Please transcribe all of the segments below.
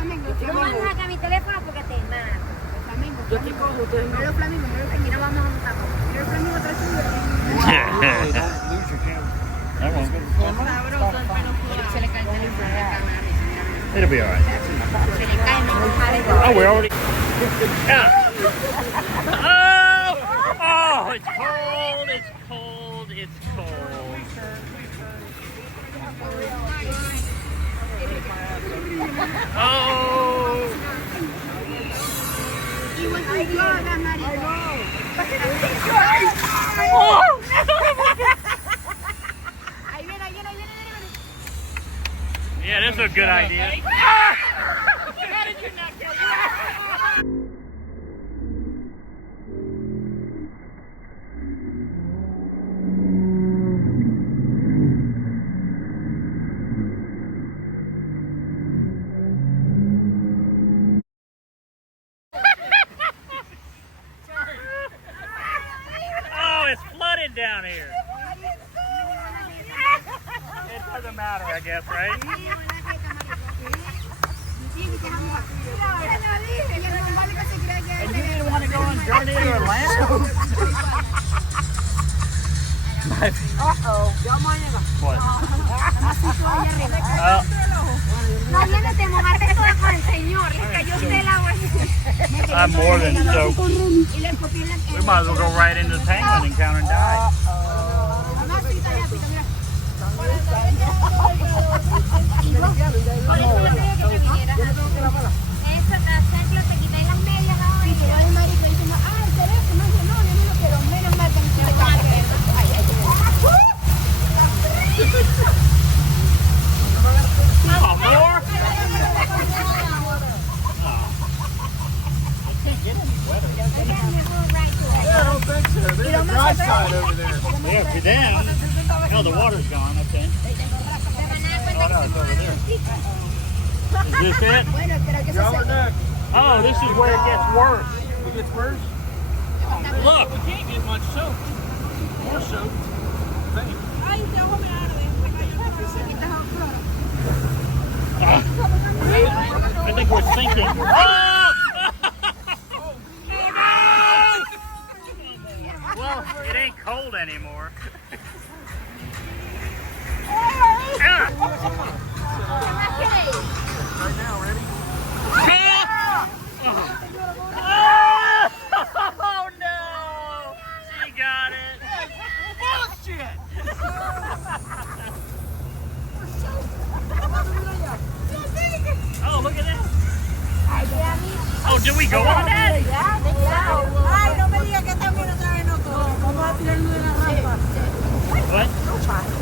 No mandes acá mi teléfono porque te mato. Yo te cojo, ustedes no. Los flamingos, aquí no vamos a montar. Mira el flamingo atrás tuyo. Sabroso el pelo. Se le cae el teléfono a la cámara. It'll be alright. Se le cae, no sale. Oh, we're already. Yeah. Oh, it's cold. It's cold. It's cold. Oh. Yeah, that's a good idea. How did you not get that? Oh, it's flooded down here. It doesn't matter, I guess, right? And you didn't want to go on Journey to Orlando? Uh-oh. What? No viene de mojarte toda con el señor. Le cayó usted el agua. I'm more than soaked. We might as well go right into the penguin encounter and die. Eso, hacerlo, te quitáis las medias ahora. Y te vas de marico diciendo, ah, el teléfono. No, yo no lo quiero. Menos mal que no se me cae. Oh, more? It can't get any wetter. Yeah, I don't think so. There's a dry side over there. Yeah, if you're down. No, the water's gone, I think. Oh, no, it's over there. Is this it? Y'all are next. Oh, this is where it gets worse. It gets worse? Look. We can't get much soap. More soap. Thank you. I think we're sinking. Oh! Well, it ain't cold anymore. Right now, ready? Oh no! She got it. Bullshit! Oh, look at that. Oh, did we go on that? Ay, no me digas que también otra vez no corre. Vamos a tirarlo de la rampa. What?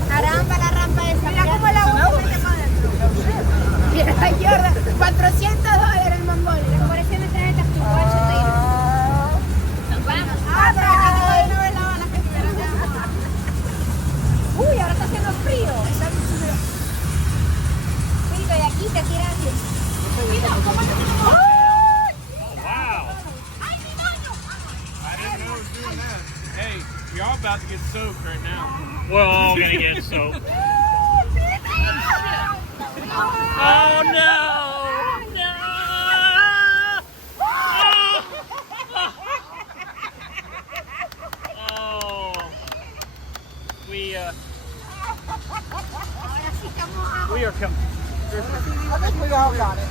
Caramba, la rampa esa. Mira cómo la usa. Mira, Jordan, $400 el mongol. Por eso me trae esta estufa. Vamos. Ah, pero aquí todavía no ves la bala que estuvieron de agua. Uy, ahora está haciendo frío. Mira, y aquí te tira así. Mira, ¿cómo se Oh, wow. ¡Ay, mi baño! I didn't know it was doing that. Hey, y'all about to get soaked right now. We're all gonna get soaked. Oh no! No! Oh! We are come. I think we all got it.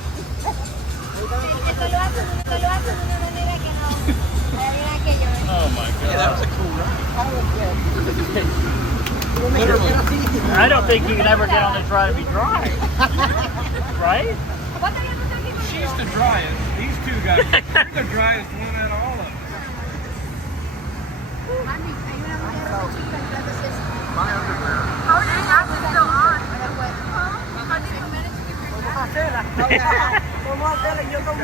Oh my God! Yeah, that was a cool ride. Literally. I don't think you can ever get on this ride and be dry. Right? She's the driest. These two guys, you're the driest one out of all of us. My underwear. Vamos a hacerla. Vamos a hacerla. Yo como